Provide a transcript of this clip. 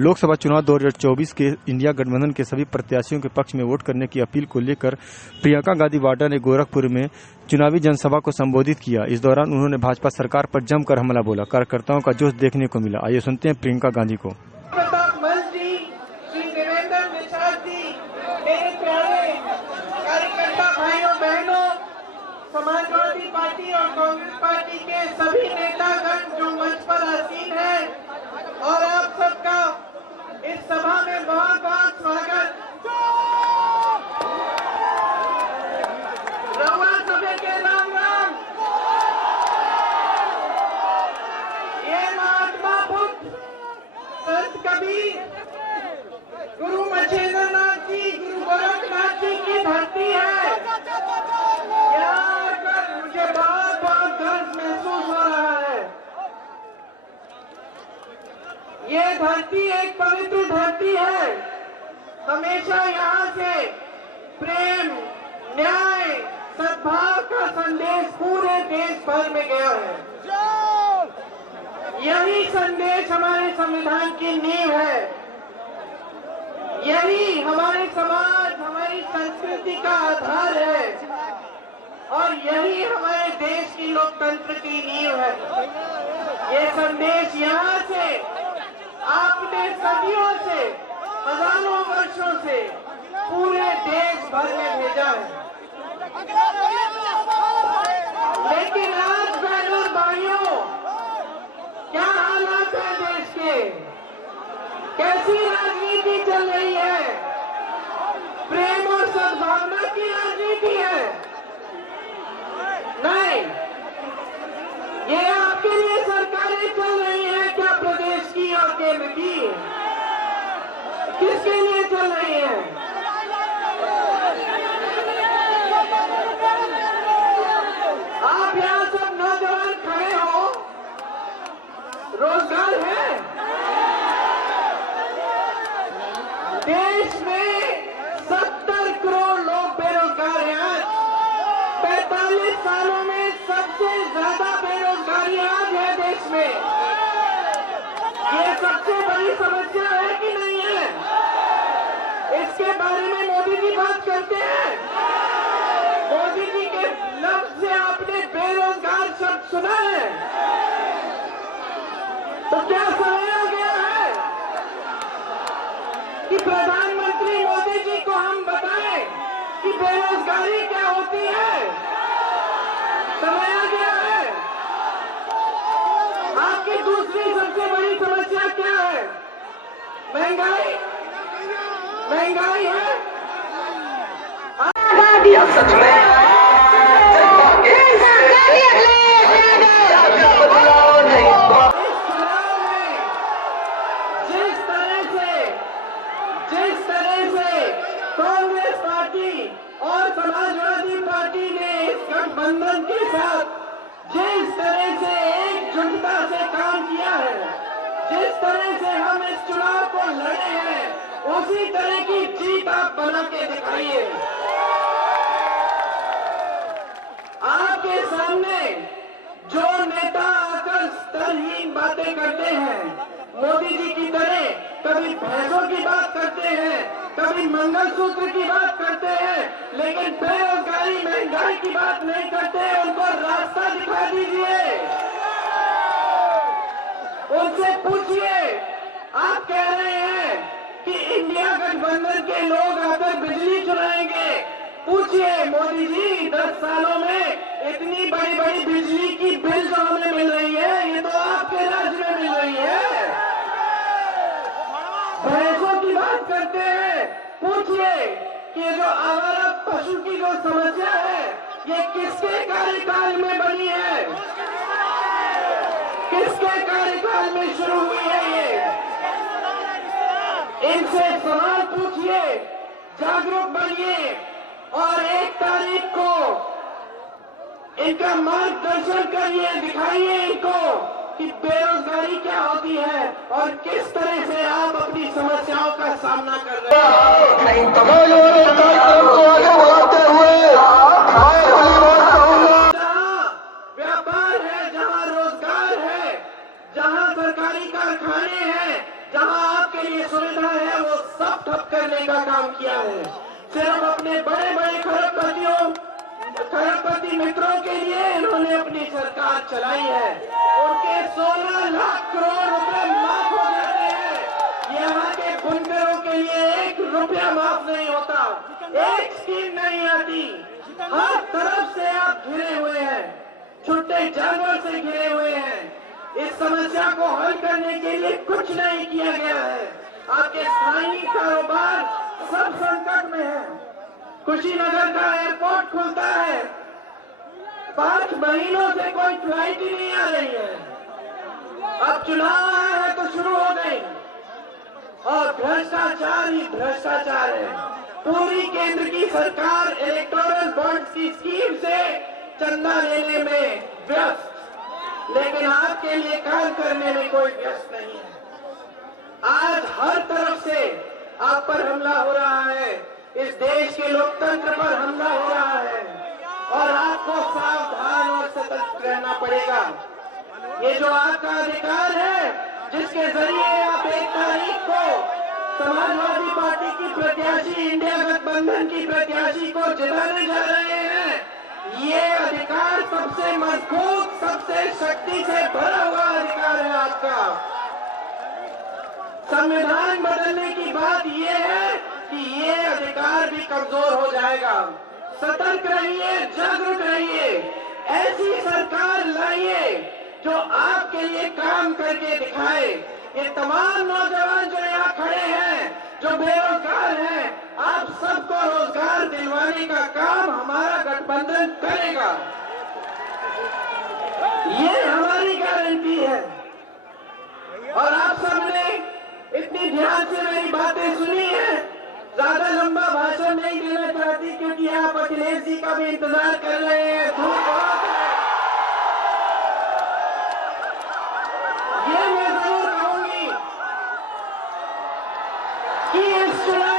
लोकसभा चुनाव 2024 के इंडिया गठबंधन के सभी प्रत्याशियों के पक्ष में वोट करने की अपील को लेकर प्रियंका गांधी वाड्रा ने गोरखपुर में चुनावी जनसभा को संबोधित किया। इस दौरान उन्होंने भाजपा सरकार पर जमकर हमला बोला। कार्यकर्ताओं का जोश देखने को मिला। आइए सुनते हैं प्रियंका गांधी को। समाजवादी पार्टी और कांग्रेस पार्टी के सभी नेतागण जो मंच पर आसीन हैं और आप सबका इस सभा में बहुत बहुत स्वागत। रउआ सभी के राम राम। ये महात्मा बुद्ध, संत कबीर, गुरु मच्छेंद्र नाथ जी, गुरु गोरखनाथ जी की धरती है। मुझे बहुत बहुत गर्व महसूस हो रहा है। ये धरती एक पवित्र धरती है। हमेशा यहाँ से प्रेम, न्याय, सद्भाव का संदेश पूरे देश भर में गया है। यही संदेश हमारे संविधान की नींव है। यही हमारे समाज, हमारी संस्कृति का आधार है और यही हमारे देश की लोकतंत्र की नींव है। ये संदेश यहाँ से आपने सदियों से, हजारों वर्षों से पूरे देश भर में भेजा है। लेकिन आज बहनों भाइयों, क्या हालात है देश के? कैसी राजनीति चल रही है? प्रेम और सद्भावना की राजनीति है? नहीं, ये आपके लिए सरकारें चल रही हैं क्या? प्रदेश की और केंद्र की? किसके लिए चल रही है? आप यहाँ सब नौजवान खड़े हो, रोजगार है देश में? 70 करोड़ लोग बेरोजगार हैं। 45 सालों में सबसे ज्यादा बेरोजगारी आज है देश में। ये सबसे बड़ी समस्या है कि नहीं है? इसके बारे में मोदी जी बात करते हैं। मोदी जी के लफ्ज से आपने बेरोजगार शब्द सुना है? तो क्या समय आ गया है कि प्रधानमंत्री मोदी जी को हम बताएं कि बेरोजगारी क्या होती है? समय आ गया है। आपकी दूसरी सबसे बड़ी समस्या क्या है? महंगाई। महंगाई है। सच में कांग्रेस पार्टी और समाजवादी पार्टी ने इस गठबंधन के साथ जिस तरह से एकजुटता से काम किया है, जिस तरह से हम इस चुनाव को लड़े हैं, उसी तरह की जीत आप बना के दिखाइए। आपके सामने जो नेता आकर स्तरहीन बातें करते हैं, मोदी जी की तरह कभी भैंसों की बात करते हैं, कभी मंगलसूत्र की बात करते हैं, लेकिन बेरोजगारी, महंगाई की बात नहीं करते। उनको रास्ता दिखा दीजिए, उनसे पूछिए। आप कह रहे हैं कि इंडिया गठबंधन के लोग आकर बिजली चुराएंगे। पूछिए मोदी जी, 10 सालों में इतनी बड़ी बड़ी बिजली की बिल जो हमें मिल रही है, ये तो आपके राज्य में मिल रही है। भैंसों की बात करते हैं। पूछिए कि जो आवारा पशु की जो समस्या है, ये किसके कार्यकाल में बनी है? किसके कार्यकाल में शुरू हुई है? ये इनसे सवाल पूछिए, जागरूक बनिए और 1 तारीख को इनका मार्गदर्शन करिए, दिखाइए इनको कि बेरोजगारी क्या होती है और किस तरह से आप अपनी समस्याओं का सामना कर रहे हैं। जहाँ व्यापार है, जहाँ रोजगार है, जहाँ सरकारी कारखाने हैं, जहाँ आपके लिए करने का काम किया है। सिर्फ अपने बड़े बड़े खरबपति मित्रों के लिए इन्होंने अपनी सरकार चलाई है। उनके 16 लाख करोड़ रुपए माफ हो जाते हैं। यहाँ के बुनकरों के लिए 1 रुपया माफ नहीं होता, एक स्कीम नहीं आती। हर तरफ से आप घिरे हुए हैं, छुट्टे जानवर से घिरे हुए हैं। इस समस्या को हल करने के लिए कुछ नहीं किया गया है। आपके स्थानीय कारोबार सब संकट में है। कुशीनगर का एयरपोर्ट खुलता है, 5 महीनों से कोई फ्लाइट ही नहीं आ रही है। अब चुनाव आया है तो शुरू हो गई, और भ्रष्टाचार ही भ्रष्टाचार है। पूरी केंद्र की सरकार इलेक्टोरल बॉन्ड्स की स्कीम से चंदा लेने में व्यस्त, लेकिन आपके लिए काम करने में कोई व्यस्त नहीं है। आज हर तरफ से आप पर हमला हो रहा है, इस देश के लोकतंत्र पर हमला हो रहा है, और आपको सावधान और सतर्क रहना पड़ेगा। ये जो आपका अधिकार है, जिसके जरिए आप 1 तारीख को समाजवादी पार्टी की प्रत्याशी, इंडिया गठबंधन की प्रत्याशी को जिताने जा रहे हैं, ये अधिकार सबसे मजबूत, सबसे शक्ति से भरा हुआ अधिकार है आपका। संविधान बदलने की बात ये है कि ये अधिकार भी कमजोर हो जाएगा। सतर्क रहिए, जागरूक रहिए, ऐसी सरकार लाइए जो आपके लिए काम करके दिखाए। ये तमाम नौजवान जो यहाँ खड़े हैं, जो बेरोजगार हैं, आप सबको रोजगार दिलवाने का काम हमारा गठबंधन करेगा, ये हमारी गारंटी है। और आप सबने इतनी ध्यान से मेरी बातें सुनी है। ज्यादा लंबा भाषण नहीं देना चाहती, क्योंकि आप अखिलेश जी का भी इंतजार कर रहे हैं। धूप बहुत है। ये मैं जरूर कहूंगी कि इस चुनाव